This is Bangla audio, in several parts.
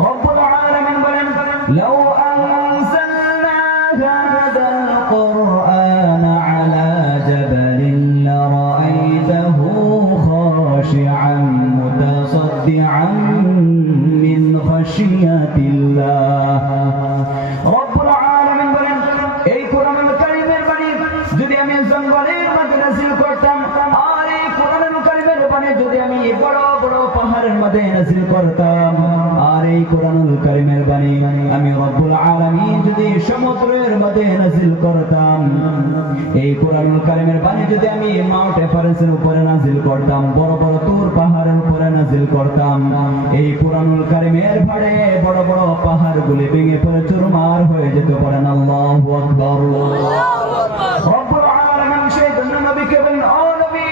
রব্বুল আলামিন বলেন লাউ আনজালনা হাযাল কুরআনা আলা জাবালিন লারাআইতাহু খাশিআন মুতাসাদ্দিআন মিন খাশিয়াতিল্লাহ। রব্বুল আলামিন বলেন এই কোরআনুল কারীমের বাণী যদি আমি জঙ্গলের মধ্যে নাযিল করতাম, আর এই কোরআনুল কারীমের বাণী যদি আমি বড় বড় পাহাড়ের মধ্যে নাযিল করতাম, আর এই কোরআনুল কারীমের বাণী আমি রব্বুল আলামিন যদি সমুদ্রের মধ্যে নাযিল করতাম, এই কোরআনুল কারীমের বাণী যদি আমি মাউন্ট এভারেস্টের উপরে নাযিল করতাম, বড় বড় তুর পাহাড়ের উপরে নাযিল করতাম, এই কোরআনুল কারীমের ভারে বড় বড় পাহাড়গুলি ভেঙে পড়ে চুরমার হয়ে যেত। পড়েন আল্লাহু আকবার। রব্বুল আলামিন সেই নবীকে বলেন, ও নবী,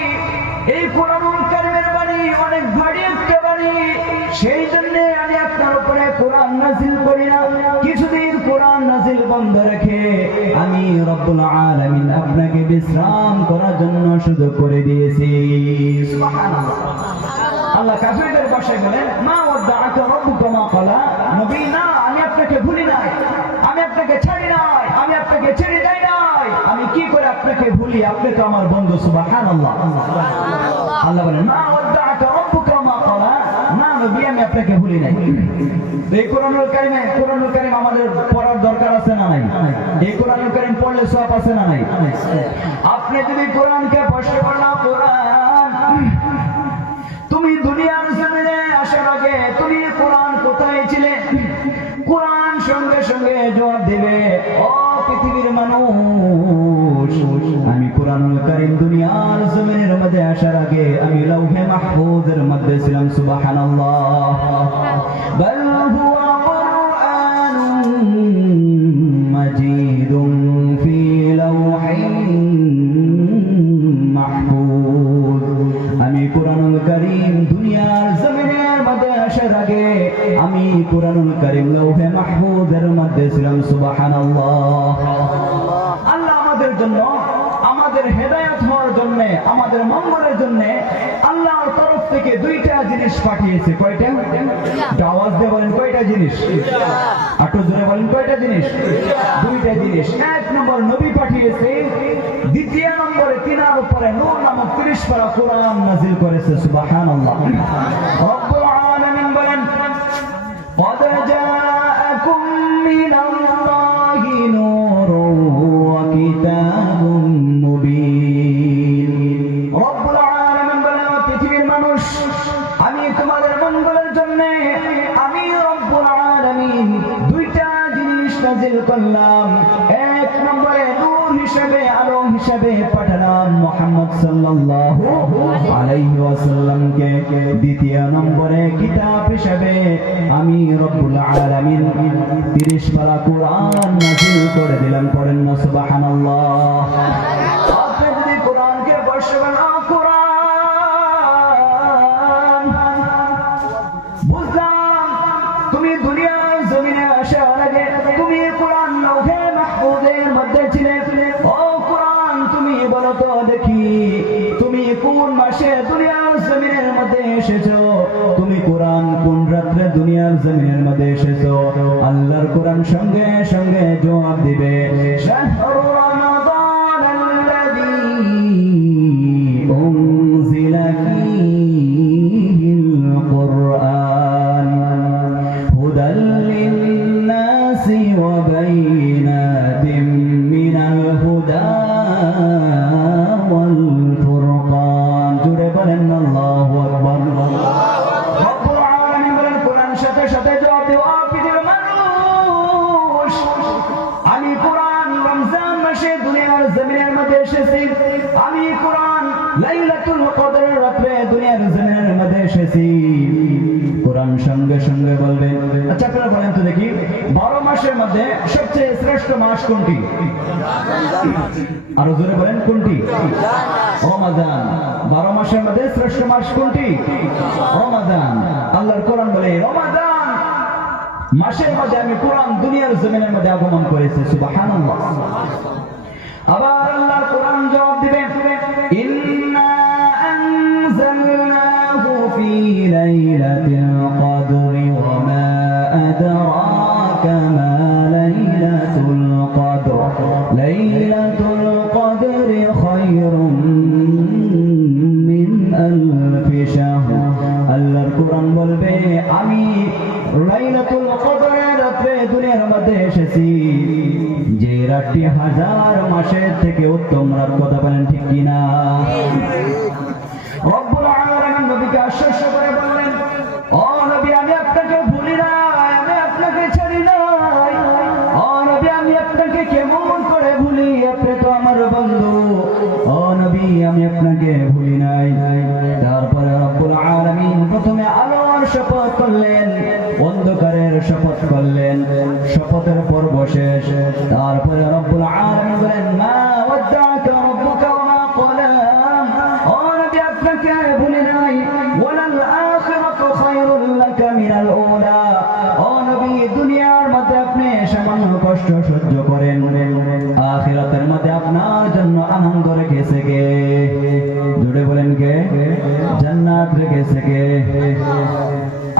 এই কোরআনুল কারীমের বাণী অনেক ভারী একটা বাণী, সেই জন্য আমি আপনার উপরে কোরআন নাযিল করি না। কিছুদিন কোরআন নাযিল বন্ধ রেখে আমি রব্বুল আলামিন আপনাকে বিশ্রাম করার জন্য সুযোগ করে দিয়েছি। সুবহানাল্লাহ। আল্লাহ কাফিরদের ভাষায় বলেন, মা ওয়াদাআকা রাব্বুকা মা ক্বালা। নবী, না, আমি আপনাকে ভুলি নাই, আমি আপনাকে ছাড়ি নাই, আমি আপনাকে ছেড়ে যাই নাই। আমি কি করে আপনাকে ভুলি? আপনি তো আমার বন্ধু। সুবহানাল্লাহ। আল্লাহ বলেন, মা ওয়াদাআকা রাব্বুকা মা ক্বালা। না নবী, আমি আপনাকে ভুলি নাই। এই কোরআনুল কারীম আমাদের পড়ার দরকার আছে না নাই? এই কোরআনুল কারীম পড়লে সওয়াব আছে না নাই? আপনি যদি কোরআনকে প্রশ্ন করেন, কোরআন তুমি দুনিয়ার জমিনে আসার আগে তুমি কোরআন কোথায় ছিলে? কোরআন সঙ্গে সঙ্গে জবাব দেবে, ও পৃথিবীর মানুষ, আমি কোরআনুল কারীম দুনিয়ার জমিনের মধ্যে আসার আগে আমি লাউহে মাহফুজের মধ্যে ছিলাম। সুবহানাল্লাহ। বাল হুয়া কুরআনুম মাজিদুম ফি লাউহিন মাহফুজ। আমি কোরআনুল কারীম দুনিয়ার জমিনের মধ্যে আসার আগে আমি কোরআনুল কারীম লাউহে মাহফুজের মধ্যে ছিলাম। সুবহানাল্লাহ। আল্লাহ আমাদের জন্য, আমাদের হেদায়েত হওয়ার জন্য, আমাদের মঙ্গলের জন্য আল্লাহর তরফ থেকে দুইটা জিনিস পাঠিয়েছে। কয়টা? আওয়াজ দিয়ে বলেন, কয়টা জিনিস? একটু জোরে বলেন, কয়টা জিনিস? দুইটা জিনিস। এক নম্বর নবী পাঠিয়েছে, দ্বিতীয় নম্বরে তিনার উপরে নূর নামক 30 পারা কোরআন নাযিল করেছে। সুবহানাল্লাহ। রব্বুল আলামিন বলেন, قد جاءكم من الله نور وكتاب مبين। রব্বুল আলামিন বলেন, পৃথিবীর মানুষ, আমি তোমাদের মঙ্গলের জন্য আমি রব্বুল আলামিন দুইটা জিনিস নাযিল করলাম। এক নম্বরে নূর হিসেবে, আলো হিসেবে পাঠালাম মুহাম্মদ সাল্লাল্লাহু আলাইহি ওয়াসাল্লামকে। দ্বিতীয় নম্বরে কিতাব হিসেবে আমি রব্বুল আলামিন 30 পারা কোরআন নাযিল করে দিলাম। পড়েন না সুবহানাল্লাহ। আপনি যদি কোরআনকে বর্ষবেন, কোরআন বুঝলাম তুমি দুনিয়ার জমিনে আসার আগে তুমি কোরআন লাউহে মাহফুজের মধ্যে ছিলে। ও কোরআন, তুমি বলো তো দেখি, তুমি কোন মাসে দুনিয়ার জমিনের মধ্যে এসেছো? তুমি কোরআন কোন রাত্রে দুনিয়ার জমিনের মধ্যে এসেছো? আল্লাহর কোরআন সঙ্গে সঙ্গে জবাব দিবে, শাহরু রমাদান আল্লাযী উনজিলা ফীহিল কুরআন হুদাল লিন-নাসি ওয়া বাইনাতিন মিনাল হুদা ওয়াল ফুরকান। জুড়ে বলেন আল্লাহু আকবার। রব্বুল আলামিন বলেন, কোরআন সাথে সাথে জবাব দেওয়া পৃথিবীর মানুষ, আমি কোরআন রমজান মাসে দুনিয়ার জমিনের মধ্যে এসেছি। আমি কোরআন লাইলাতুল কদরের রাতে দুনিয়ার জমিনের মধ্যে এসেছি। কোরআন সঙ্গে সঙ্গে বলবে, আচ্ছা আপনারা বলেন তো দেখি, 12 মাসের মধ্যে সবচেয়ে শ্রেষ্ঠ মাস কোনটি? আরো জোরে বলেন, কোনটি? রমাদান। 12 মাসের মধ্যে শ্রেষ্ঠ মাস কোনটি? রমাদান। আল্লাহর কোরআন বলে, রমাদান মাসের মধ্যে আমি কোরআন দুনিয়ার জমিনের মধ্যে আগমন করেছি। সুবহানাল্লাহ। আবার আল্লাহর কোরআন জবাব দিবে, ইন্না আনজালনাহু ফি লাইলাতিল কদরি ওয়া মা লাইলাতুল কদরের রাতে দুনিয়ার মধ্যে এসেছি, যে রাতটি 1000 মাসের থেকে উত্তম রাত। কথা বলেন ঠিক কিনা? রব্বুল আলামিন নবীকে আশ্বস্ত করে বললেন, ও নবী আমি আপনাকে ভুলি নাই, আমি আপনাকে ছাড়ি নাই। ও নবী আমি আপনাকে কেমন করে ভুলি, আপনি তো আমার বন্ধু। ও নবী আমি আপনাকে ভুলি নাই। তারপরে রব্বুল আলামিন প্রথমে আলোর শপথ করলেন, অন্ধকারের শপথ করলেন, শপথের পর্ব শেষ। তারপরে রব্বুল আলামিন বলেন, মা ওয়াদ্দাকা রাব্বুকা ওয়া মা ক্বালা। ও নবী আপনাকে ভুলি নাই। ওয়ালাল আখিরাতু খায়রুল লাকা মিনাল উলা। ও নবী দুনিয়ার মধ্যে আপনি সামান্য কষ্ট সহ্য করেন, আখিরাতের মধ্যে আপনার জন্য আনন্দ রেখেছে কে? জুড়ে বলেন কে? জান্নাত রেখেছে কে?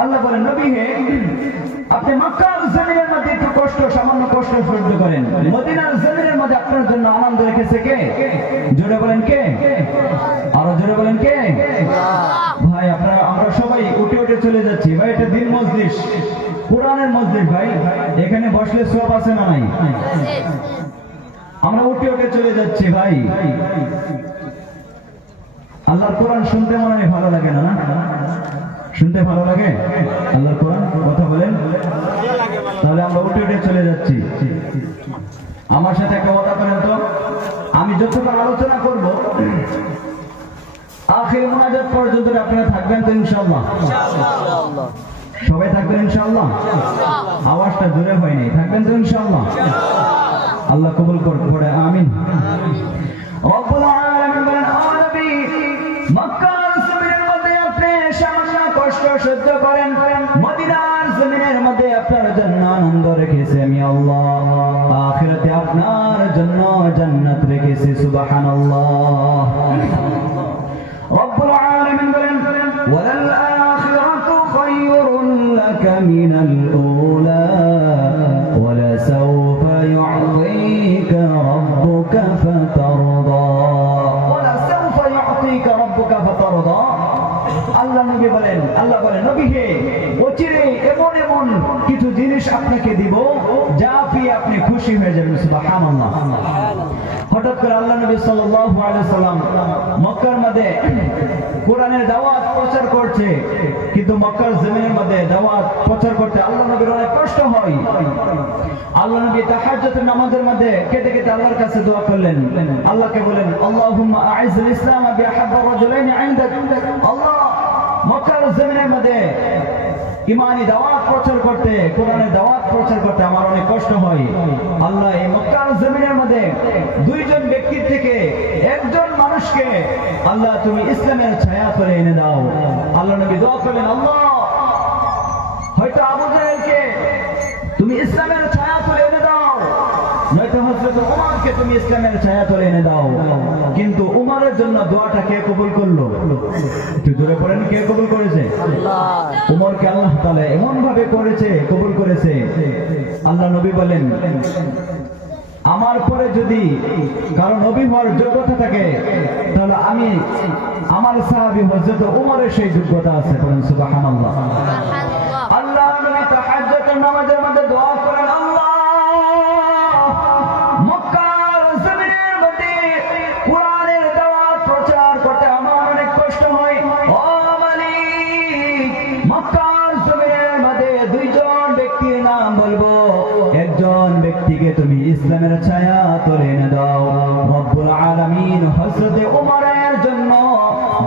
আল্লাহ বলেন, নবী হে আপনি মক্কার জমিনের মধ্যে একটু কষ্ট, সামান্য কষ্ট সহ্য করেন, মদিনার জমিনের মধ্যে আপনার জন্য আনন্দ রেখেছে কে? জোরে বলেন কে? আরো জোরে বলেন কে? ভাই আপনারা আমরা সবাই উঠে উঠে চলে যাচ্ছি ভাই, এটা দিন মজলিস, কোরআনের মজলিস ভাই, এখানে বসলে সওয়াব আছে না নাই? আমরা উঠে উঠে চলে যাচ্ছি ভাই। আল্লাহর কোরআন শুনতে মনে হয় ভালো লাগে না? শুনতে ভালো লাগে আল্লাহর কোরআন? কথা বলেন। তাহলে আমরা উঠে উঠে চলে যাচ্ছি। আমার সাথে একটা কথা বলেন তো, আমি যতক্ষণ আলোচনা করব আখির মুনাজাত পর্যন্ত আপনারা থাকবেন তো ইনশাআল্লাহ? সবাই থাকবেন ইনশাআল্লাহ? আওয়াজটা জোরে হয়নি, থাকবেন তো ইনশাআল্লাহ? আল্লাহ কবুল করুন, পড়ে আমিন। রব্বুল আলামিন বলেন, ও নবী মক্কার জমিনের মধ্যে আপনি সামান্য কষ্ট সহ্য করেন, মদিনার জমিনের মধ্যে আপনার জন্য আনন্দ রেখেছি আমি আল্লাহ, আখিরাতে আপনার জন্য জান্নাত রেখেছি। সুবহানাল্লাহ। রব্বুল আলামিন বলেন, ওয়ালাল আখিরাতু খায়রুন লাকা মিনাল উলা ওয়ালা সাওফা ইউ'তিকা রাব্বুকা ফাতারদা। ওয়ালা সাওফা ইউ'তিকা রাব্বুকা ফাতারদা। আল্লাহ নবী বলেন, আল্লাহ বলেন, নবী হে অচিরে এমন এমন কিছু জিনিস আপনাকে দিব যা পেয়ে আপনি খুশি হয়ে যাবেন। সুবহানাল্লাহ। হঠাৎ করে আল্লাহ নবী সাল্লাল্লাহু আলাইহি সাল্লাম মক্কার মধ্যে কোরআনের দাওয়াত প্রচার করছে, কিন্তু মক্কার জমিনের মধ্যে দাওয়াত প্রচার করতে আল্লাহ নবীর অনেক কষ্ট হয়। আল্লাহ নবী তাহাজ্জুদের নামাজের মধ্যে কেঁদে কেঁদে আল্লাহর কাছে দোয়া করলেন, আল্লাহকে বলেন, আল্লাহুম্মা আ'ইজ্জিল ইসলাম বিআহাব্বা রাজুলাইনি ইনদাক। আল্লাহ মক্কার জমিনের মধ্যে ইমানি দাওয়াত প্রচার করতে, কোরআনের দাওয়াত প্রচার করতে আমার অনেক কষ্ট হয়। আল্লাহ এই মক্কার জমিনের মধ্যে দুইজন ব্যক্তির থেকে একজন মানুষকে আল্লাহ তুমি ইসলামের ছায়া করে এনে দাও। আল্লাহ নবী দোয়া করলেন, আল্লাহ হয়তো আবু জাহেলকে তুমি ইসলামের ছায়া করে এনে দাও, নয়তো হযরত ওমরকে তুমি ইসলামের ছায়া করে এনে দাও। কিন্তু উমরের জন্য দোয়াটা কে কবুল করলো? একটু জোরে পড়েন, কে কবুল করেছে? আল্লাহ। উমরকে আল্লাহ তাআলা এমন ভাবে করেছে, কবুল করেছে। আল্লাহ নবী বলেন, আমার পরে যদি কারো নবী হওয়ার যোগ্যতা থাকে তাহলে আমি আমার সাহাবী হযরত উমরের সেই যোগ্যতা আছে। বলেন সুবহানাল্লাহ। আল্লাহ নবী তাহাজ্জুদের নামাজের মধ্যে দোয়া করেন, আল্লাহ মক্কার জমিনের মধ্যে কোরআনের দাওয়াত প্রচার করতে আমার অনেক কষ্ট হয়। ও মালিক মক্কার জমিনের মধ্যে দুইজন ব্যক্তির নাম বলবো, একজন ব্যক্তিকে তুমি ইসলামের ছায়া তলে এনে দাও। রব্বুল আলামিন হযরত ওমরের জন্য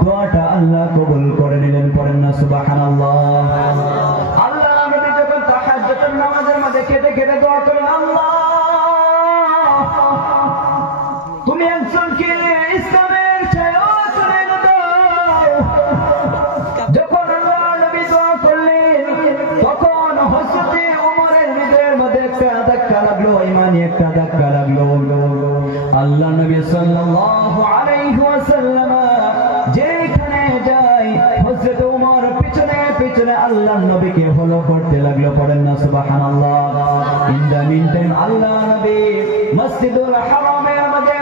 দোয়াটা আল্লাহ কবুল করে নিলেন। পড়েন না সুবহানাল্লাহ। আল্লাহ নবী যখন তাহাজ্জুদের নামাজের মধ্যে কেঁদে কেঁদে দোয়া করেন, আল্লাহ তুমি একজনকে ইসলামের ছায়া তলে এনে দাও। যখন আল্লাহ নবী দোয়া করলেন তখন হযরত ওমরের হৃদয়ের মধ্যে একটা ধাক্কা লাগলো, ইমানি একটা ধাক্কা লাগলো। আল্লাহ নবী সাল্লাল্লাহু আলাইহি ওয়াসাল্লাম যেখানে যায় হযরত ওমর পিছনে পিছনে আল্লাহ নবীকে ফলো করতে লাগলো। পড়েন না সুবহানাল্লাহ। ইন দা মিন টাইম আল্লাহ নবী মসজিদুল হারামের মধ্যে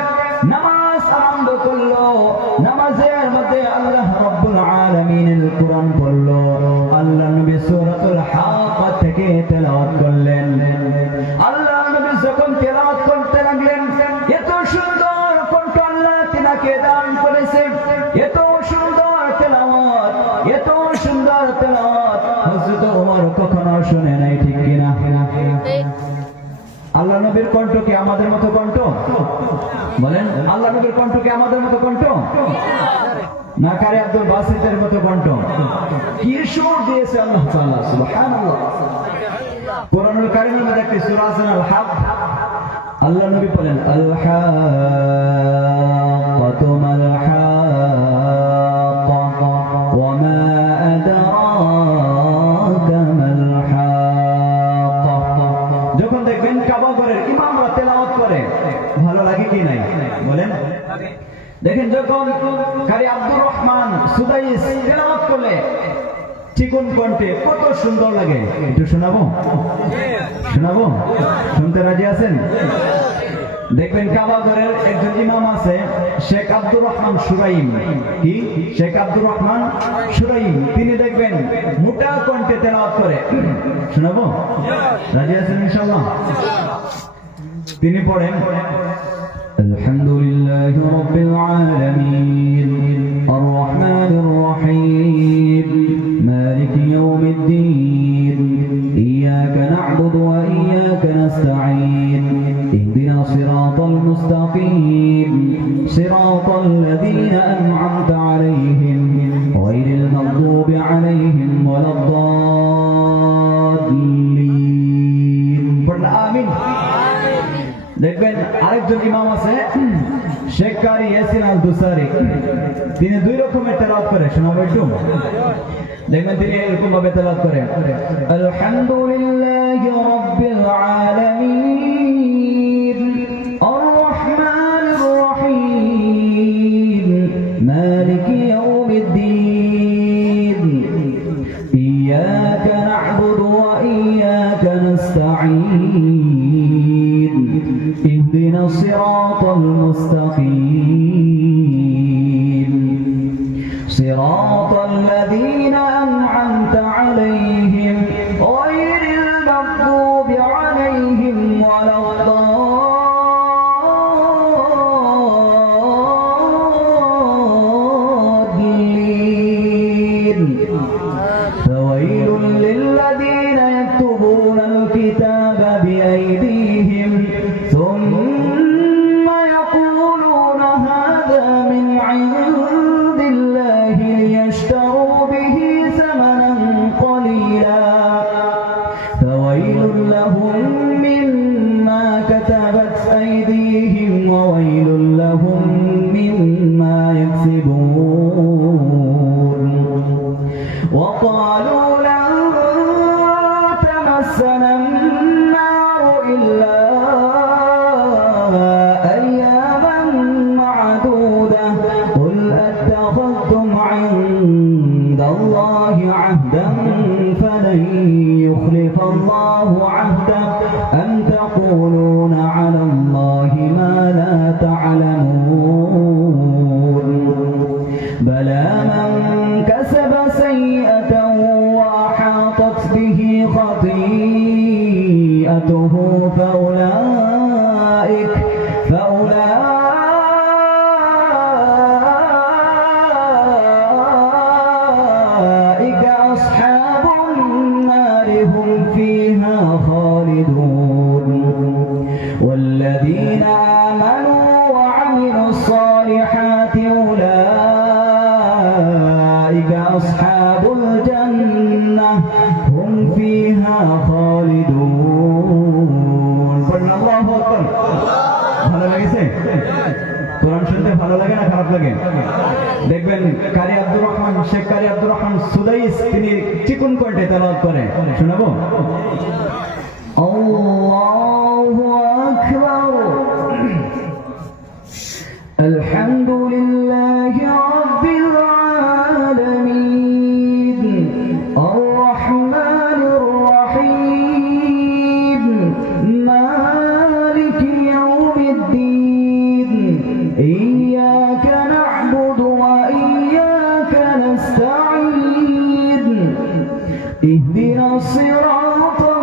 নামাজ আরম্ভ করলো। নামাজের মধ্যে আল্লাহ রাব্বুল আলামিনের কোরআন পড়লো। আল্লাহ নবী সূরাতুল হাক্কা থেকে তেলাওয়াত করলেন। আল্লাহ নবী যখন তেলাওয়াত করতে লাগলেন, এত সুন্দর কণ্ঠ আল্লাহ তিনাকে দান করেছে, এত সুন্দর তেলাওয়াত, এত সুন্দর তেলাওয়াত হযরত ওমর কখনো শুনে নাই, ঠিক কিনা? আল্লাহ নবীর কণ্ঠ কি আমাদের মতো কণ্ঠ? বলেন, আল্লাহ নবীর কণ্ঠ কি আমাদের মতো কণ্ঠ? না কারি আব্দুল বাসিতের মতো কণ্ঠ? কি সুর দিয়েছে আল্লাহ তাআলা, সুবহানাল্লাহ। কোরআনুল কারীমের মধ্যে একটি সূরা আছে আল হাক, আল্লাহ নবী বলেন আল হাক্কাতু মাল হাক্কা ওয়া মা আদরাকা মাল হাক্কা। যখন দেখবেন কাবা ঘরের ইমামরা তেলাওয়াত করে, ভালো লাগে কি নাই? বলেন। দেখেন যখন কারি আব্দুর রহমান সুদাইস তেলাওয়াত করলে চিকন কণ্ঠে কত সুন্দর লাগে। একটু শোনাবো? শোনাবো? শুনতে রাজি আছেন? দেখবেন কাবা ঘরের একজন ইমাম আছে, শেখ আব্দুর রহমান সুরাইম। কি? শেখ আব্দুর রহমান সুরাইম। তিনি দেখবেন মোটা কণ্ঠে তেলাওয়াত করে। শোনাবো? রাজি আছেন ইনশাআল্লাহ? তিনি পড়েন আলহামদুলিল্লাহি রাব্বিল আলামিন আর রহমানির রহিম মালিকি ইয়াউমিদ্দিন ইয়্যাকা না'বুদু ওয়া ইয়্যাকা নাস্তাঈন ইহদিনাস সিরাতাল মুস্তাকিম সিরাতাল লাযীনা আন'আমতা আলাইহিম গায়রিল মাগদুবি আলাইহিম ওয়ালাদ-দাল্লিন। পড়ুন আমিন। দেখবেন আরেকজন ইমাম আছে, শেখ কারি ইয়াসিন আল দুসারি। তিনি দুই রকমের তেলাওয়াত করে, শোনাবো একটু? দেখবেন তিনি এরকম ভাবে তেলাওয়াত করে আলহামদুলিল্লাহি রাব্বিল আলামিন আর রহমানির রহিম মালিকি ইয়াউমিদ্দিন ইয়্যাকা না'বুদু ওয়া ইয়্যাকা নাস্তাঈন ইহদিনাস সিরাতাল মুস্তাকিম সিরাতাল লাযীনা আন'আমতা আলাইহিম গায়রিল মাগদুবি আলাইহিম ওয়ালাদ-দাল্লিন। ফাওয়াইলুল লিল্লাযীনা ইয়াকতুবুনাল কিতাবা বিআইদিহিম ثم يقولون هذا من عند الله ليشتروا به ثمنا قليلا فويل لهم مما كتبت أيديهم وويل لهم مما يكسبون وقالوا لن تمسنا النار إلا أياما معدودة قل أتخذتم عند الله عهدا فلن يخلف الله عهده أم تقولون على الله ما لا تعلمون بلى من كسب سيئة وأحاطت به خطيئته فأولئك أصحاب النار هم فيها خالدون والذين آمنوا وعملوا الصالحات أولئك أصحاب الجنة هم فيها خالدون الله أكبر। ভালো লাগছে? কোরআন শুনতে ভালো লাগে না খারাপ লাগে? দেখবেন কারি আব্দুর রহমান, শেখ কারি আব্দুর রহমান সুদাইস, তিনি চিকন কণ্ঠে তেলাওয়াত করে। শোনাবো? আল্লাহু আকবার। আলহামদুলিল্লাহি রাব্বিল আলামিন আর রহমানির রহিম মালিকি ইয়াউমিদ্দিন ইয়্যাকা না'বুদু ওয়া ইয়্যাকা নাস্তাঈন ইহদিনাস সিরাতাল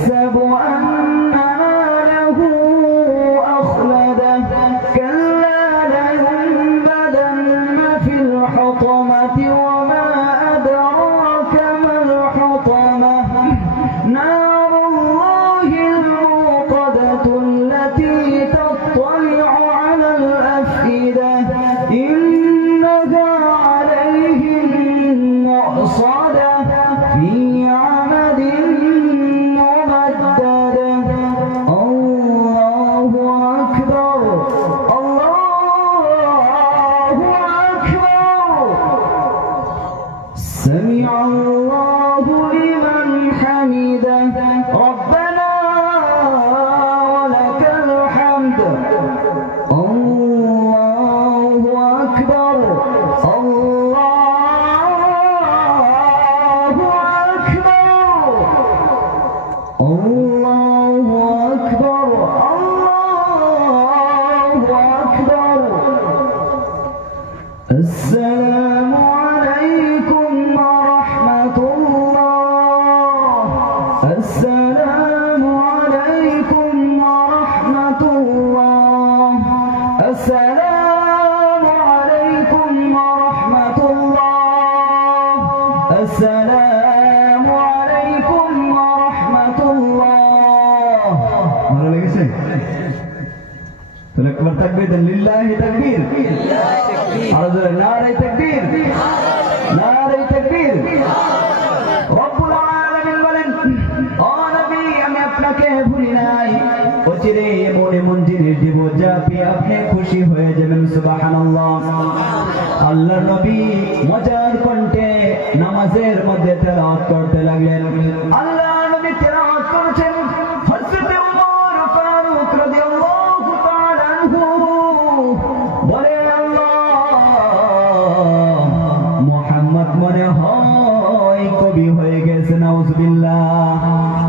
يحسب أن ماله أخلده كلا لينبذن في الحطمة وما أدراك ما الحطمة نار الله الموقدة التي تطلع على الأفئدة إنها عليهم مؤصدة في عمد ممددة الله أكبر الله أكبر سمع الله لمن حمده ربنا ولك الحمد الله أكبر الله أكبر الله أكبر الله أكبر السلام عليكم ورحمة الله السلام عليكم ورحمة الله السلام عليكم ورحمة الله السلام عليكم ورحمة الله ভালো লেগেছে তাহলে একবার তাকবীর লিল্লাহি তাকবীর আর জোরে নারে তাকবীর নারে তাকবীর রব্বুল আলামিন বলেন ও নবী আমি আপনাকে ভুলি নাই অচিরে এমন এমন জিনিস দিব যা পেয়ে আপনি খুশি হয়ে যাবেন সুবহানাল্লাহ আল্লাহর নবী মজার কণ্ঠে নামাজের মধ্যে তেলাওয়াত করতে লাগলেন আল্লাহর নবী তেলাওয়াত করছেন হযরত ওমর ফারুক রাদিয়াল্লাহু তাআলা আনহু বলে আল্লাহ মুহাম্মদ মনে হয় কবি হয়ে গেছে নাউজুবিল্লাহ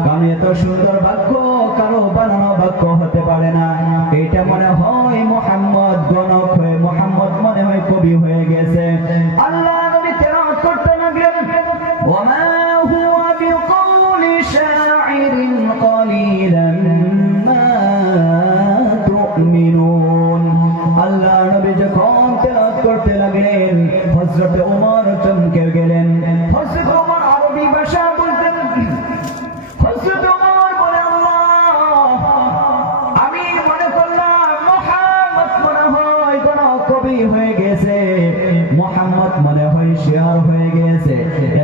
কারণ এত সুন্দর বাক্য কারো বানানো বাক্য হতে পারে না এটা মনে হয় মুহাম্মদ গণক হয়ে মুহাম্মদ মনে হয় কবি হয়ে গেছে আল্লাহ নবী তেলাওয়াত করতে লাগলেন ওমা হুয়া বিকাউলি শাইরিন কলিলাম মা তুমিনুন আল্লাহ নবী যখন তেলাওয়াত করতে লাগলেন হযরত ওমর চমকে গেলেন হযরত ওমর আরবি ভাষা বলতেন হযরত ওমর বলে আল্লাহ আমি মনে করলাম মুহাম্মদ মনে হয় কোন কবি হয়ে গেছে মুহাম্মদ মনে হয় শেয়ার হয়ে গেছে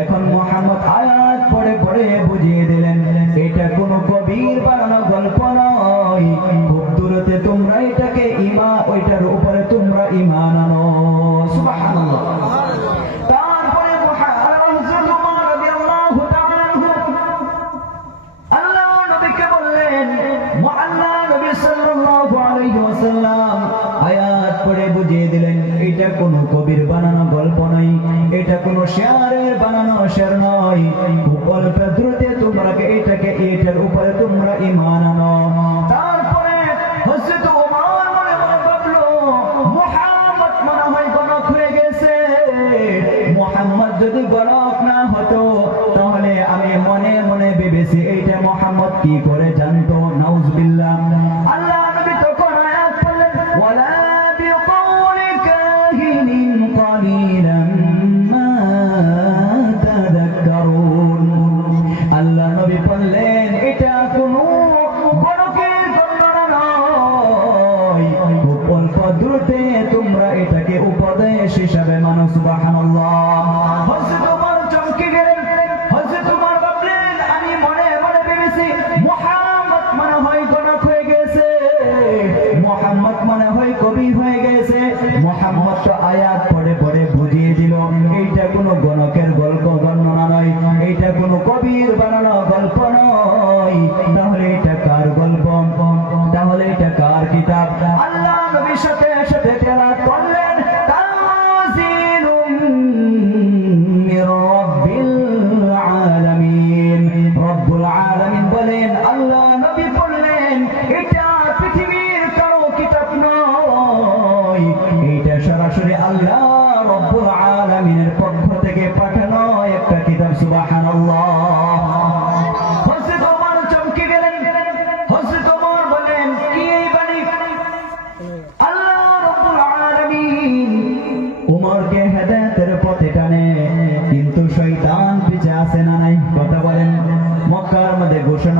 এখন মুহাম্মদ আয়াত পড়ে পড়ে বুঝিয়ে দিলেন এটা কোন কবির বানানো গল্প নয় খুব দূরতে তোমরা এটাকে ওইটার উপরে তোমরা ঈমান আনো সুবহানাল্লাহ তারপরে হযরত ওমর রাদিয়াল্লাহু তাআলা আনহু আল্লাহ নবীকে বললেন আল্লাহ নবী সাল্লাল্লাহু আলাইহি ওয়াসাল্লাম আয়াত পড়ে বুঝিয়ে দিলেন এটা কোন কবির বানানো গল্প নয় এটা কোন শেয়ারের বানানো শের নয় খুব অল্প দ্রুতে তোমরা এটার উপরে তোমরা ঈমান আনো তারপরে হযরত ওমর মনে মনে ভাবলো মুহাম্মদ মনে হয় গণক হয়ে গেছে মুহাম্মদ যদি গণক না হতো তাহলে আমি মনে মনে ভেবেছি এইটা মুহাম্মদ কি করে জানতো নাউজুবিল্লাহ আল্লাহ নবী তখন আয়াত পড়লেন ওয়ালা বিকাউলি কাহিনিন কলিলাম মা তাযাক্কারুন আল্লাহ নবী বললেন এটা কোনো গণকের বর্ণনা নয় খুব অল্প দ্রুতে তোমরা এটাকে উপদেশ হিসাবে মানো সুবহানাল্লাহ হযরত ওমর চমকে গেলেন হযরত ওমর ভাবলেন আমি মনে মনে ভেবেছি মুহাম্মদ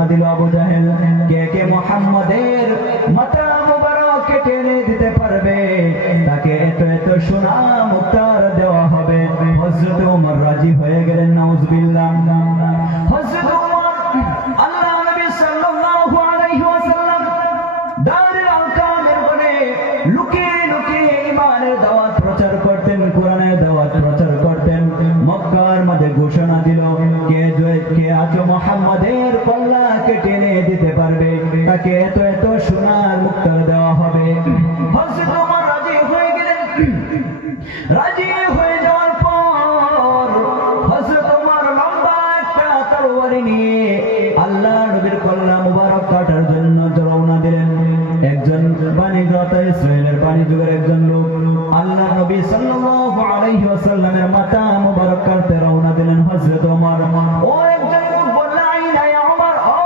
দিল আবু জাহেল, কে কে মুহাম্মাদের মাথা মুবারক কেটে দিতে পারবে তাকে এত এত সোনা মুক্তার দেওয়া হবে। হযরত ওমর রাজি হয়ে গেলেন। নাউজুবিল্লাহ। হযরত ওমর আল্লাহ নবী সাল্লাল্লাহু আলাইহি ওয়াসাল্লাম দারুল আরকামের বনে লুকিয়ে লুকিয়ে ঈমানের দাওয়াত প্রচার করতেন, কোরআনের দাওয়াত প্রচার করতেন। মক্কার মধ্যে ঘোষণা দিল, কে আছো মুহাম্মাদের কল্লা কেটে দিতে পারবে তাকে এত এত সোনার মুক্তার দেওয়া হবে। হযরত ওমর রাজি হয়ে গেলেন। রাজি হয়ে যাওয়ার পর হযরত ওমর লম্বা একটা তরবারি নিয়ে আল্লাহ নবীর কল্লা মুবারক কাটার জন্য রওনা দিলেন। একজন বানি গাতা ইসরায়েলের বানি যুগের একজন লোক আল্লাহ নবী সাল্লাল্লাহু আলাইহি ওয়াসাল্লামের মাথা মুবারক কাটতে রওনা দিলেন। হযরত ওমর ও একজন লোক বলল, আইনা ইয়া ওমর, ও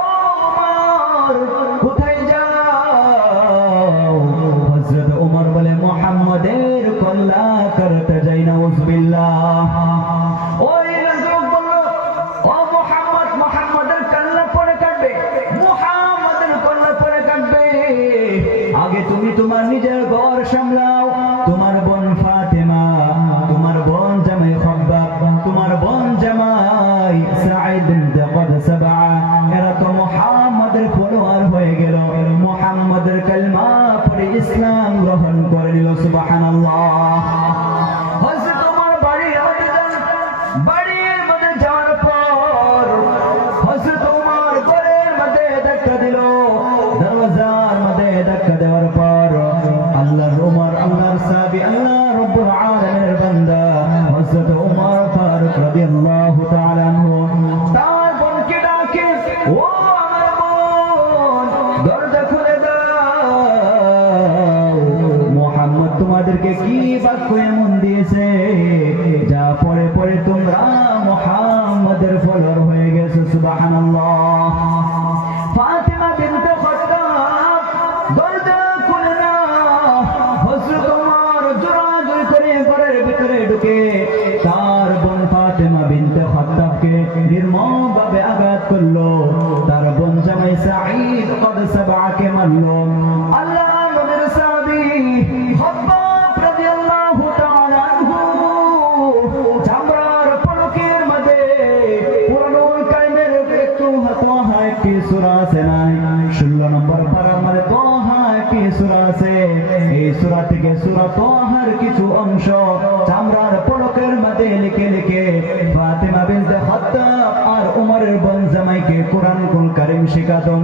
ওমর কোথায় যাও? হযরত ওমর বলে, মুহাম্মাদের কল্লা করতে যাই। নাউজুবিল্লাহ। ওই লোক বলল, ও মুহাম্মদ, মুহাম্মাদের কল্লা পড়ে কাটবে, মুহাম্মাদের কল্লা পড়ে কাটবে। আগে তুমি তোমার নিজের ঘর সামলাও। তোমার বোন ফাতেমা, তোমার বোন জামাই খাব্বাব, তোমার বোন জামাই সাঈদ বিনতে কদসাবা, এরা তো মুহাম্মাদের ফলোয়ার হয়ে গেল। মুহাম্মাদের কালমা পড়ে ইসলাম গ্রহণ করে নিল। সুবহানাল্লাহ। হযরত ওমর বাড়ির মধ্যে যাওয়ার পর হযরত ওমর ঘরের মধ্যে ধাক্কা দিল। দরজার মধ্যে ধাক্কা দেওয়ার পর আল্লাহর ওমর, আল্লাহর সাহাবী, আল্লাহ রাব্বুল আলামিনের বান্দা হযরত ওমর ফারুক রাদিয়াল্লাহু তাআলা আনহু তার বোনকে ডাকে, ও আমার বোন, দরজা খুলে দাও। মুহাম্মদ তোমাদেরকে কি বাক্য এমন দিয়েছে যা পড়ে পড়ে তোমরা মুহাম্মাদের ফলোয়ার হয়ে গেছো। সুবহানাল্লাহ। ফাতিমা বিনতে খাত্তাব দরজা খুলে না। হযরত ওমর জোরাজোরি করে ঘরের ভিতরে ঢুকে তার বোন ফাতিমা বিনতে খাত্তাবকে নির্মমভাবে আঘাত করলো। তার বোন জামাই সাঈদ কদসাবাকে মারলো। আল্লাহ নবীর সাহাবী খাব্বাব রাদিয়াল্লাহু তাআলা আনহু চামড়ার পলকের মধ্যে পুরানুল কারিমের একটু তোহা একটি সূরা আছে নাই, 16 নম্বর পারার মধ্যে তোহা একটি সূরা আছে। এই সূরা থেকে সূরা তোহার কিছু অংশ চামড়ার পলকের মধ্যে লিখে লিখে ফাতিমা বিনতে খাত্তাব আর উমরের বোন জামাইকে কোরআনুল কারীম শিখাতেন।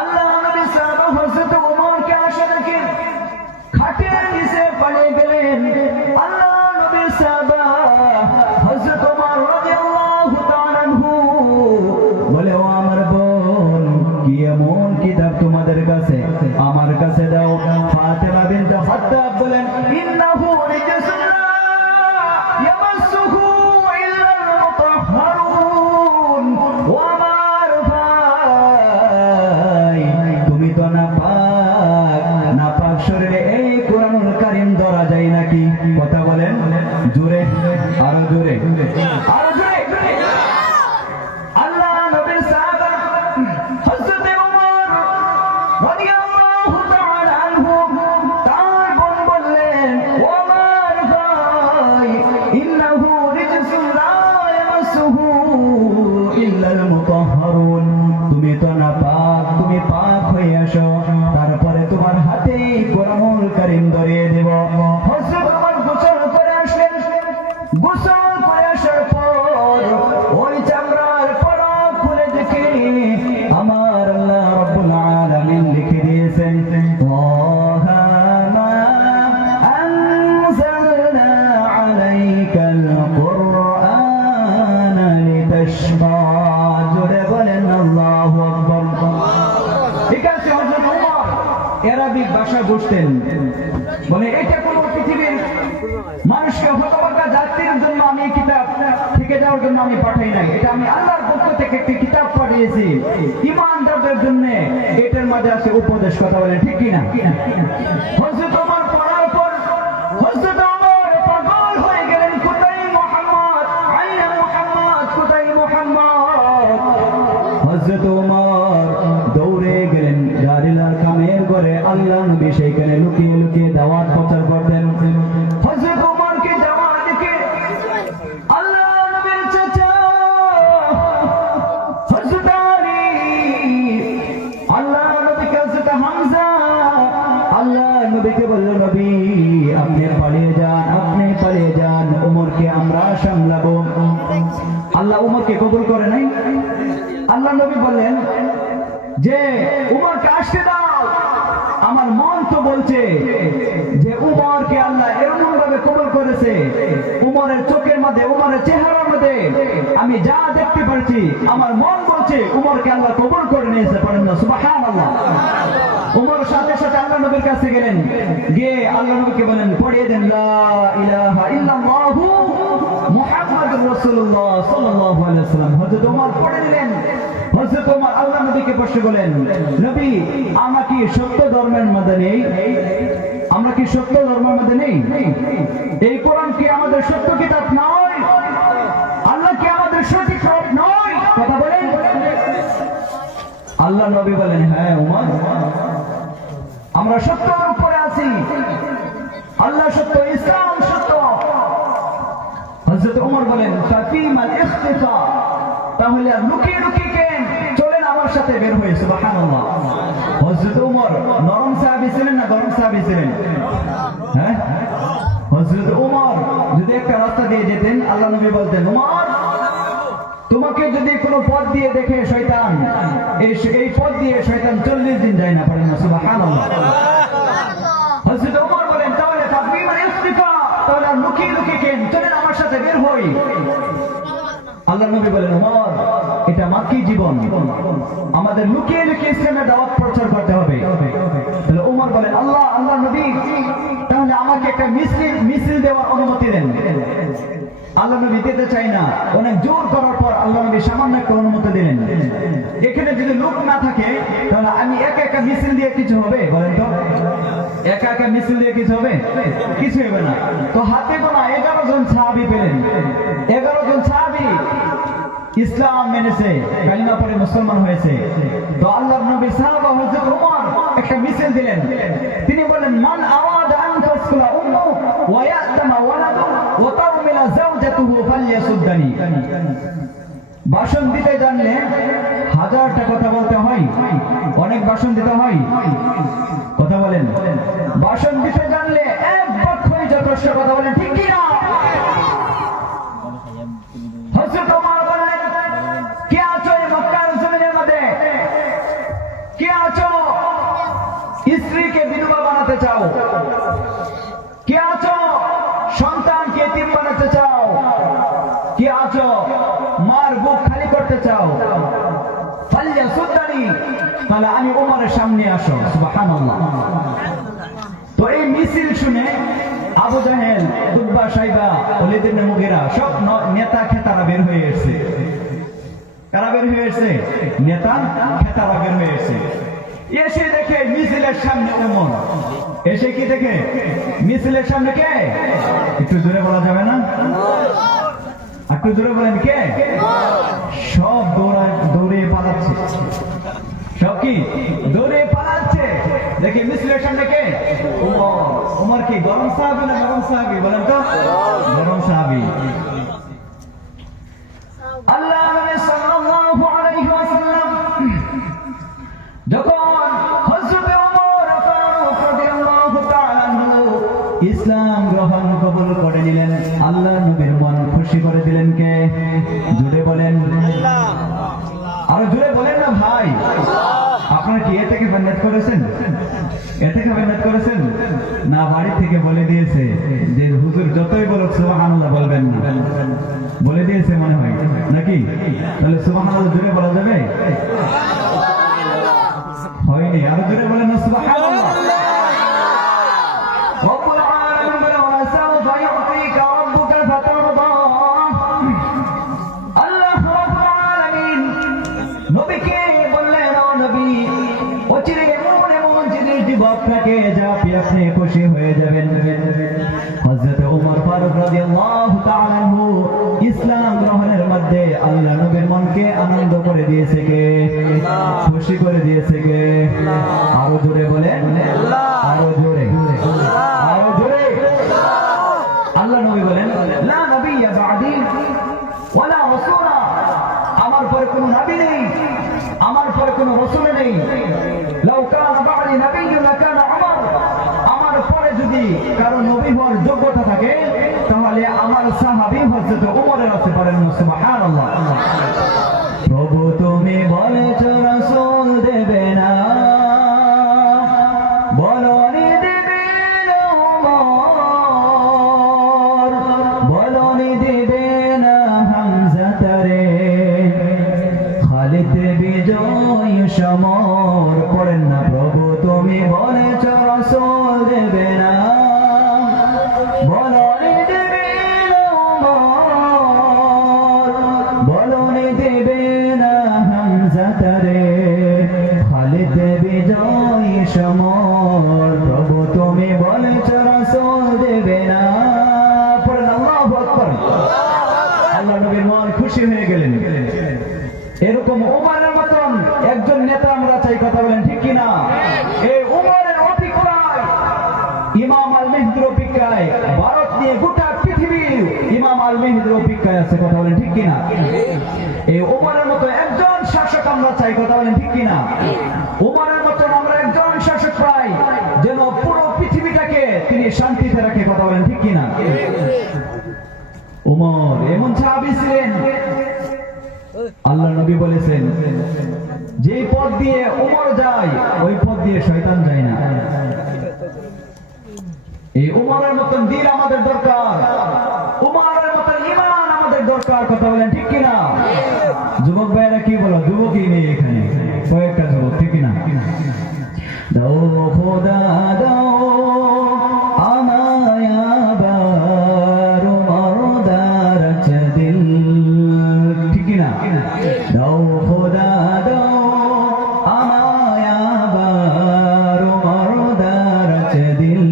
আল্লাহ নবী সাহাবা হযরত ওমরকে আসে দেখে খাটের নিচে পড়ে গেলেন। আল্লাহ নবী সাহাবা হযরত ওমর রাদিয়াল্লাহু তাআলা আনহু বলে, ও আমার বোন, কি এমন কিতাব তোমাদের কাছে? আমার কাছে দাও। ফাতিমা বিনতে খাত্তাব বলেন, ইন্নাহু রিজসুন লা ইয়ামাসসুহু ইল্লাল মুতাহহারুন। ও আমার ভাই, তুমি তো নাপাক শরীরে এই কোরআনুল কারীম ধরা যায় নাকি? কথা বলেন জোরে, আরো জোরে, আরো জোরে। আল্লাহ নবীর সাহাবা হযরত ওমর রাদিয়াল্লাহু তাআলা আনহু তার বোন বললেন, ও আমার ভাই, ইন্নাহু রিজসুন লা ইয়ামাসসুহু ইল্লাল মুতাহহারুন। তুমি তো নাপাক, তুমি পাক হয়ে আসো, তারপরে তোমার হাতে কোরআনুল কারীম ধরিয়ে দেব। হযরত ওমর গোসল করে আসলেন। গোসল করে আসার পর ওই চামড়ার পলক খুলে দেখে আমার আল্লাহ রাব্বুল আলামিন লিখে দিয়েছেন, তাহা মা আনজালনা আলাইকাল কুরআনা লিতাশকা। জোরে বলেন আল্লাহু আকবার। ঠিক আছে, হযরত ওমর আরবিক ভাষা বুঝতেন। বলে, এটা কোনো পৃথিবীর মানুষকে হতভাগা জাতির জন্য আমি কিতাব থেকে যাওয়ার জন্য আমি পাঠাই নাই। এটা আমি আল্লাহর পক্ষ থেকে একটি কিতাব পাঠিয়েছি ঈমানদারদের জন্য। এটার মাঝে আছে উপদেশ। কথা বলেন ঠিক কিনা? হযরত ওমর পড়ার পর হযরত ওমর পাগল হয়ে গেলেন, কোথায় মুহাম্মদ? আইনা মুহাম্মদ, কোথায় মুহাম্মদ? হযরত ওমর সেইখানে লুকিয়ে লুকিয়ে দাওয়াত প্রচার করতেন। হযরত ওমরকে যাওয়া দেখে আল্লাহ নবীর চাচা হযরত আলী, আল্লাহ নবীকে হযরত হামজা আল্লাহ নবীকে বলল, নবী আপনি পালিয়ে যান, আপনি পালিয়ে যান, ওমরকে আমরা সামলাবো। আল্লাহ ওমরকে কবুল করে নাই। আল্লাহ নবী বললেন যে উমরকে আসতে দাও, আমার মন তো বলছে যে উমরকে আল্লাহ এরকম ভাবে কবুল করেছে, উমরের চোখের মধ্যে, উমরের চেহারার মধ্যে আমি যা দেখতে পাচ্ছি, আমার মন বলছে উমরকে আল্লাহ কবুল করে নিয়েছে। পড়েন না সুবহানাল্লাহ। উমর সাথে সাথে আল্লাহ নবীর কাছে গেলেন, গিয়ে আল্লাহ নবীকে বলেন, পড়িয়ে দেন লা ইলাহা ইল্লাল্লাহু মুহাম্মাদুর রাসূলুল্লাহ সাল্লাল্লাহু আলাইহি ওয়াসাল্লাম। হযরত ওমর পড়ে দিলেন। হযরত ওমর আল্লাহ নবীকে প্রশ্ন করলেন, নবী আমরা কি সত্য ধর্মের মধ্যে নেই? আমরা কি সত্য ধর্মের মধ্যে নেই? এই কোরআন কি আমাদের সত্য কিতাব নয়? আল্লাহ কি আমাদের সঠিক রব নয়? কথা বলেন। আল্লাহ নবী বলেন, হ্যাঁ ওমর, আমরা সত্যের উপরে আছি। আল্লাহ সত্য, ইসলাম সত্য। হযরত ওমর বলেন, ফাফিমাল ইখতিফা, তাহলে আর লুকিয়ে লুকিয়ে কেন? চলেন আমার সাথে বের হয়ে। সুবহানাল্লাহ। হযরত ওমর নরম সাহাবী ছিলেন না গরম সাহাবী ছিলেন? হ্যাঁ, হযরত ওমর যদি একটা রাস্তা দিয়ে যেতেন, আল্লাহ নবী বলতেন, ওমর তোমাকে যদি কোনো পথ দিয়ে দেখে শয়তান, এই পথ দিয়ে শয়তান 40 দিন যায় না। পড়েন না সুবহানাল্লাহ। হযরত ওমর বলেন, তাহলে ফাফিমাল ইখতিফা, তাহলে আর লুকিয়ে লুকিয়ে কেন? চলেন আমার সাথে বের হই। আল্লাহ নবী বলেন, ওমর এটা মাক্কি জীবন, আমাদের লুকিয়ে লুকিয়ে ইসলামের দাওয়াত প্রচার করতে হবে। তাহলে ওমর বলেন, আল্লাহ নবী তাহলে আমাকে একটা মিছিল দেওয়ার অনুমতি দেন। আল্লাহ নবী দিতে চাই না। অনেক জোর করার পর আল্লাহ নবী সামান্য একটা অনুমতি দিলেন। এখানে যদি লোক না থাকে তাহলে আমি একা একা মিছিল দিয়ে কিছু হবে? বলেন তো, একা একা মিছিল দিয়ে কিছু হবে? কিছু হবে না। তো হাতে গোনা 11 জন সাহাবী পেলেন। 11 জন সাহাবী ইসলাম মেনেছে, কালিমা পড়ে মুসলমান হয়েছে। তো আল্লাহর নবী সাহাবা হযরত ওমর একটা মিছিল দিলেন। তিনি বললেন, মান আওয়াদা আন তাসকুলা উম্মু ওয়া ইয়াতামা ওয়ালাদু ওয়া তাউমিলা যাওজাতুহু ফালইয়াসুদ্দানি। ভাষণ দিতে জানলে 1000টা কথা বলতে হয়, অনেক ভাষণ দিতে হয়। কথা বলেন। ভাষণ দিতে জানলে এক বাক্যই যথেষ্ট। কথা বলেন ঠিক কি না? হযরত ওমর বলেন, কে আছো এই মক্কার জমিনের মধ্যে? কে আছো স্ত্রীকে বিধবা বানাতে চাও? কে আছো সন্তানকে এতিম বানাতে চাও? কে আছো মার বুক খালি করতে চাও? ফালইয়াসুদ্দানি, তাহলে আমি ওমরের সামনে আসো। সুবহানাল্লাহ। তো এই মিছিল শুনে আবু জাহেল, উতবা, সাইবা, ওলীদ ইবনে মুগীরা সব নেতা খেতারা বের হয়ে এসেছে। কারা বের হয়ে এসেছে? নেতা খেতারা বের হয়ে এসেছে। এসে দেখে মিছিলের সামনে ওমর। এসে কি দেখে? মিছিলের সামনে কে? একটু জোরে বলা যাবে না? একটু জোরে বলেন কে? সব দৌড়ে পালাচ্ছে। সব কি দৌড়ে পালাচ্ছে। দেখে মিছিলের সামনে কে? ওমর। ওমর কি গরম সাহাবী না নরম সাহাবী? বলেন তো। গরম সাহাবী। আল্লাহ নবী সাল্লাল্লাহু আলাইহি ওয়াসাল্লাম যখন হযরত ওমর ফারুক রাদিয়াল্লাহু তাআলা আনহু ইসলাম গ্রহণ কবুল করে নিলেন, আল্লাহ নবীর মন খুশি করে দিলেন কে? জুড়ে বলেন আল্লাহ। আর জুড়ে বলেন না ভাই। আপনারা কি এতে থেকে নিয়ত করেছেন? এতে থেকে নিয়ত করেছেন না? বাড়ি থেকে বলে দিয়েছে যে হুজুর যতই বলুক সুবহানাল্লাহ বলবেন না, বলে দিয়েছে মনে হয় নাকি? তাহলে সুবহানাল্লাহ জুড়ে বলা যাবে? হয়নি। আরো জোরে বলেন না সুবহানাল্লাহ। রব্বুল আলামিন বলেন, ওয়া সাওফা ইউতিকা রাব্বুকা ফাতারদা। আল্লাহ রাব্বুল আলামিন নবীকে বললেন, ও নবী অচিরে এমন এমন জিনিস দিব আপনাকে যা আপনি খুশি হয়ে যাবেন। হযরত ওমর ফারুক রাদিয়াল্লাহু তাআলা আনহু ইসলাম গ্রহণের মধ্যে আল্লাহ নবীর মনকে আনন্দ করে দিয়েছে কে? খুশি করে দিয়েছে কে? আরো জোরে বলেন, আরো জোরে, আরো জোরে। আল্লাহ নবী বলেন, লা নবিয়্যা বা'দি ওয়ালা রাসূলা, আমার পরে কোনো নবী নেই, আমার পরে কোনো রাসূল নেই। লাউ কানা বা'দি নবিয়্যুন লাকানা উমর, আমার পরে যদি কারো নবী হওয়ার যোগ্যতা থাকে তাহলে আমার সাহাবী হযরত উমরের আছে। বলেন সুবহানাল্লাহ। প্রভু তুমি বলেছ রাসূল দেবে না, বলনি দেবে না উমর, বলনি দেবে না হামজা তারে, খালিদ বিজয় সমর। পড়েন না, প্রভু তুমি বলেছ রাসূল দেবে না, বলনি দেবে না উমর, বলনি দেবে না হামজা তারে, খালিদ বিজয় সমর। প্রভু তুমি বলেছ রাসূল দেবে না। পড়েন আল্লাহু আকবার। আল্লাহ নবীর মন খুশি হয়ে গেলেন। এরকম উমরের মতন একজন নেতা আমরা চাই। কথা বলেন ঠিক কিনা? এই উমরের অভিপ্রায় ইমাম আল মেহদীর অভিজ্ঞায় ভারত নিয়ে গোটা পৃথিবী ইমাম আল মেহদীর অভিজ্ঞায় আছে। কথা বলেন ঠিক কিনা? এই উমরের মতো একজন শাসক আমরা চাই। কথা বলেন ঠিক কিনা? উমরের মতন আমরা একজন শাসক পাই যেন পুরো পৃথিবীটাকে তিনি শান্তিতে রাখে। কথা বলেন ঠিক কিনা? উমর এমন সাহাবী ছিলেন, আল্লাহ নবী বলেছেন যে পথ দিয়ে উমর যায় ওই পথ দিয়ে শয়তান যায় না। এই উমরের মতন দিন আমাদের দরকার, উমরের মতন ঈমান আমাদের দরকার। কথা বলেন ঠিক কিনা? যুবক ভাইরা কি বলো? যুবকই নেই এখানে, কয়েকটা যুবক, ঠিক কিনা? দাও খোদা দাও আমায় আবার উমর দারাজ দিল, ঠিক কিনা? দাও খোদা দাও আমায় আবার উমর দারাজ দিল।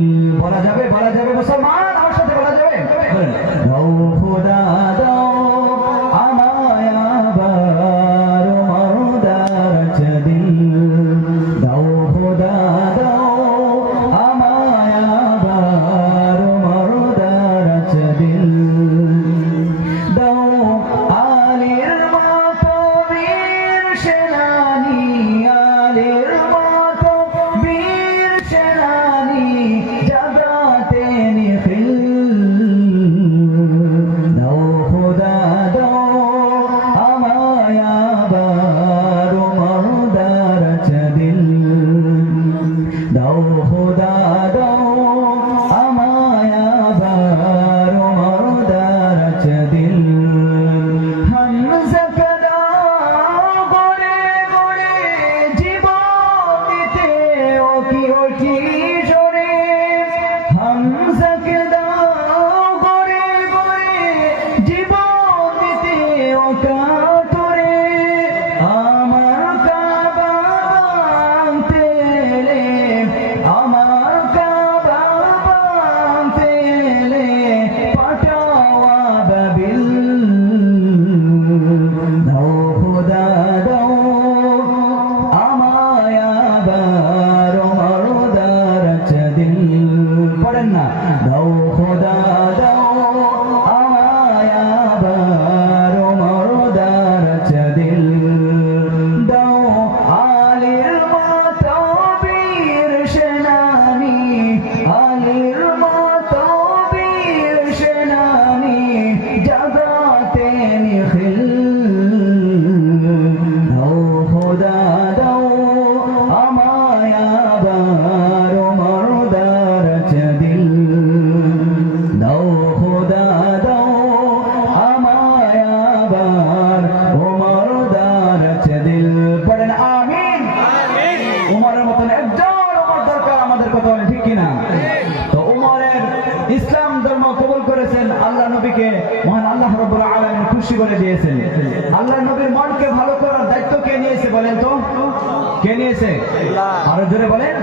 বলা যাবে, বলা যাবে মুসলমান, আমার সাথে বলা যাবে। দাও খোদা দাও আমায় আবার উমর দারাজ দিল, দাও খোদা দাও আমায় আবার উমর দারাজ দিল, দাও আলীর মতো বীর সেনানী, আলীর মতো বীর সেনানী জাগাতে নিখিল, দাও খোদা দাও আমায় আবার উমর দারাজ দিল, দাও খোদা দাও আমায় আবার উমর দারাজ দিল। হামজাকে দাও গড়ে গড়ে জীবন দিতে ওকি ওকি সরে, হামজাকে দাও গড়ে গড়ে জীবন দিতে অকাতরে, আমার কাবা ভাঙতে এলে, আমার কাবা ভাঙতে এলে পাঠাওয়া বাবিল, দাও খোদা দাও আমায় আবার উমর দারাজ দিল। পড়েন না, দাও খোদা দাও আমায় আবার উমর দারাজ দিল, দাও আলীর মতো বীর সেনানী, আলীর মতো বীর সেনানী জাগাতে নিখিল, দাও খোদা দাও আমায় আবার উমর দারাজ দিল, দাও খোদা দাও আমায় আবার উমর দারাজ দিল। পড়েন আমিন। উমরের মতন একজন উমর দরকার আমাদের। কথা বলেন ঠিক কিনা? তো উমরের ইসলাম ধর্ম কবুল করেছেন, আল্লাহ নবীকে মহান আল্লাহ রাব্বুল আলামিন খুশি করে দিয়েছেন। আল্লাহ নবীর মনকে ভালো করার দায়িত্ব কে নিয়েছে বলেন তো? কে নিয়েছে? আরো জোরে বলেন।